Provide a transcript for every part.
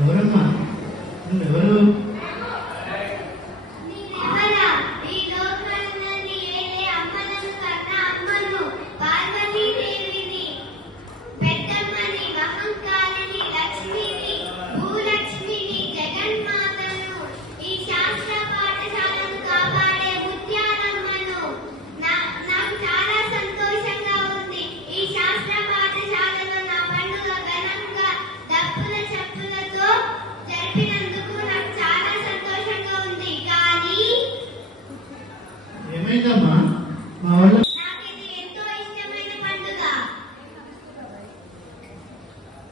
ఎవరమ్మా నువ్వెవరు ఏంటమ్మా మా వాళ్ళు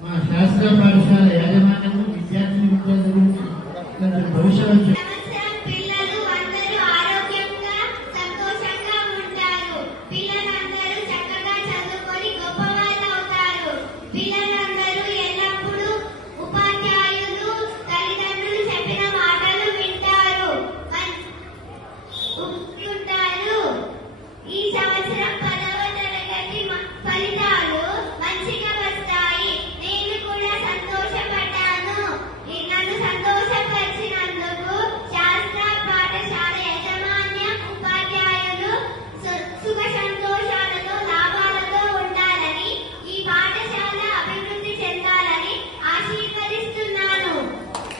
మా శాస్త్ర పాఠశాల యాజమాన్యము ఈ సంవత్సరం పదవ తరగతి ఫలితాలు